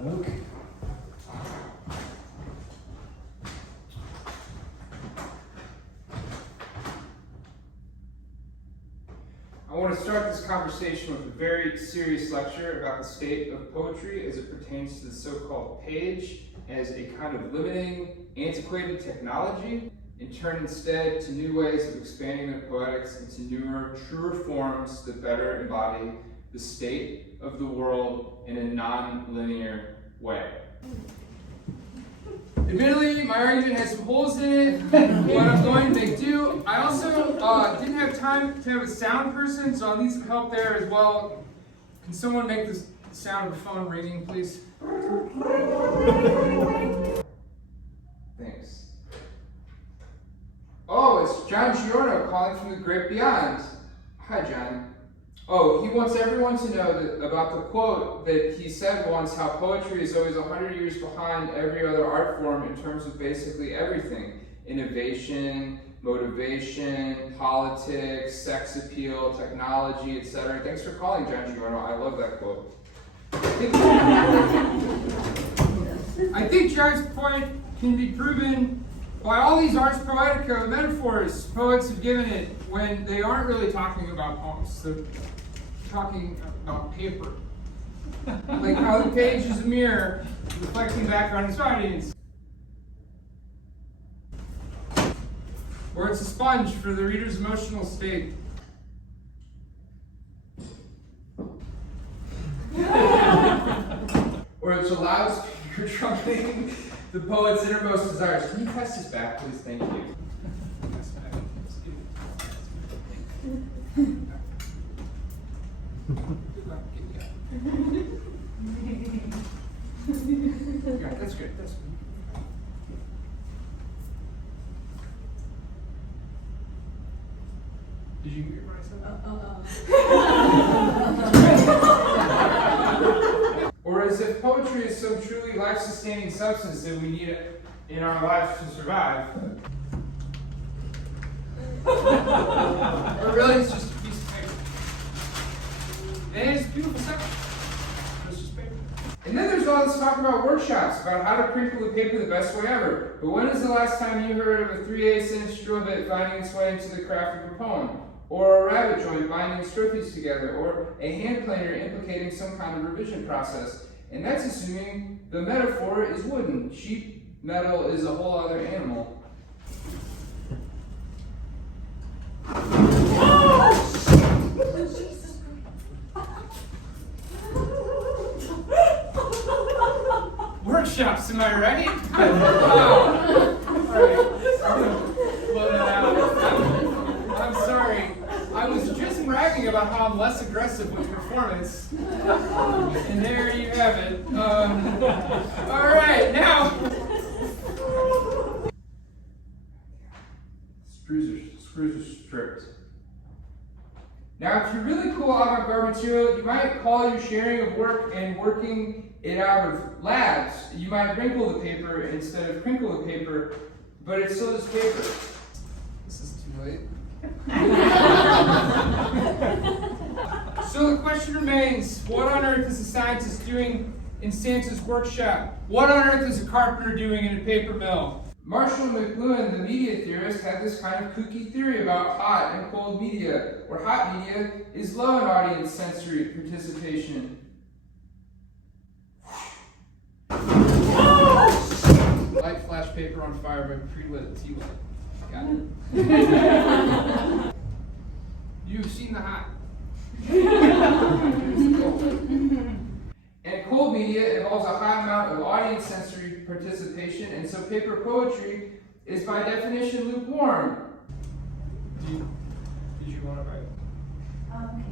Okay. I want to start this conversation with a very serious lecture about the state of poetry as it pertains to the so-called page as a kind of limiting, antiquated technology, and turn instead to new ways of expanding the poetics into newer, truer forms that better embody the state of the world in a non-linear way. Admittedly, my argument has some holes in it, but I'm going to make do. I also didn't have time to have a sound person, so I'll need some help there as well. Can someone make the sound of the phone ringing, please? Thanks. Oh, it's John Giorno calling from the great beyond. Hi, John. Oh, he wants everyone to know about the quote that he said once, how poetry is always 100 years behind every other art form in terms of basically everything. Innovation, motivation, politics, sex appeal, technology, etc. Thanks for calling, John Giorno. I love that quote. I think John's point can be proven by all these ars poetica metaphors poets have given it when they aren't really talking about poems. They're talking about paper. Like how the page is a mirror reflecting back on its audience. Or it's a sponge for the reader's emotional state. Or it's a loudspeaker trumpeting the poet's innermost desires. Can you press this back, please? Thank you. Yeah, that's good. That's good. Did you hear what I said? Or as if poetry is some truly life-sustaining substance that we need in our lives to survive. Or really, it's just a piece of paper. And it's beautiful stuff. It's just paper. And then there's all this talk about workshops, about how to crinkle the paper the best way ever. But when is the last time you heard of a 3/8 inch drill bit finding its way into the craft of a poem? Or a rabbit joint binding strophes together? Or a hand planer implicating some kind of revision process? And that's assuming the metaphor is wooden. Sheet metal is a whole other animal. Workshops, am I right? Wow. Alright. I'm sorry. I was just bragging about how I'm less aggressive with performance. And there you have it. Alright, now. Screws are stripped. Now, if you're really cool avant-garde material, you might call your sharing of work and working it out of labs. You might wrinkle the paper instead of crinkle the paper, but it's still just paper. This is too late. So the question remains, what on earth is a scientist doing in Santa's workshop? What on earth is a carpenter doing in a paper mill? Marshall McLuhan, the media theorist, had this kind of kooky theory about hot and cold media, where hot media is low in audience sensory participation. Light flash paper on fire by pre-lit tea light. Got it? You've seen the hot. And cold media involves a high amount of audience sensory participation, and so paper poetry is by definition lukewarm. Did you want to write? Okay,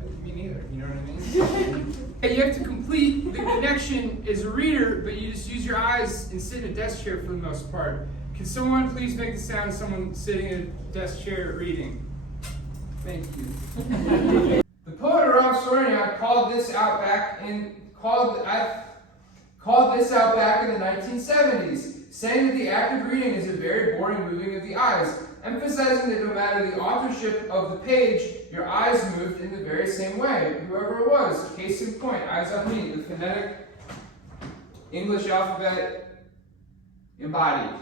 thank Me neither, you know what I mean? You have to complete the connection as a reader, but you just use your eyes and sit in a desk chair for the most part. Can someone please make the sound of someone sitting in a desk chair reading? Thank you. The poet Ralph Sorniak called this out back in the 1970s, saying that the act of reading is a very boring moving of the eyes, emphasizing that no matter the authorship of the page, your eyes moved in the very same way, whoever it was. Case in point, eyes on me, the phonetic English alphabet embodied.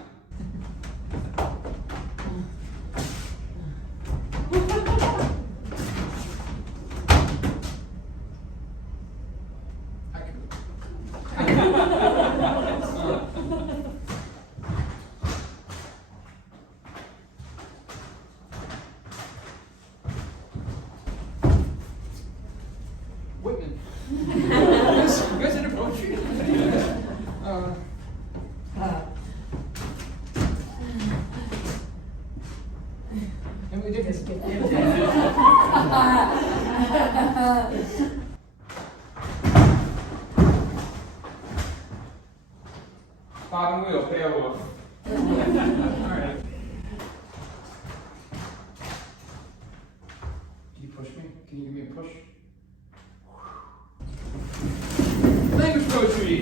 Whitman. You guys into poetry? Emily Dickinson. Bob and Wheel, Beowulf. Alright. Can you push me? Can you give me a push? Language poetry.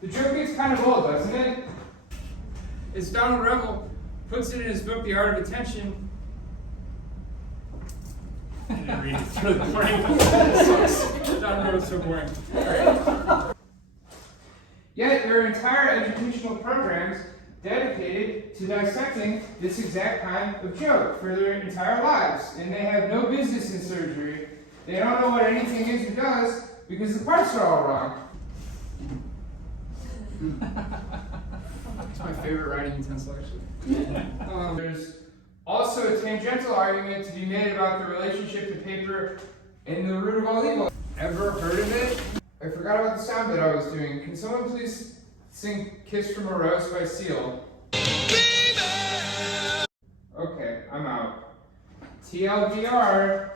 The joke gets kind of old, doesn't it? As Donald Revel puts it in his book, The Art of Attention. I didn't read it. It's really boring. Donald Revel's so boring. Right. Yet there are entire educational programs dedicated to dissecting this exact kind of joke for their entire lives, and they have no business in surgery. They don't know what anything is or does because the parts are all wrong. It's my favorite writing utensil, actually. There's also a tangential argument to be made about the relationship to paper and the root of all evil. Ever heard of it? I forgot about the sound that I was doing. Can someone please sing Kiss from a Rose by Seal? Okay, I'm out. TLDR.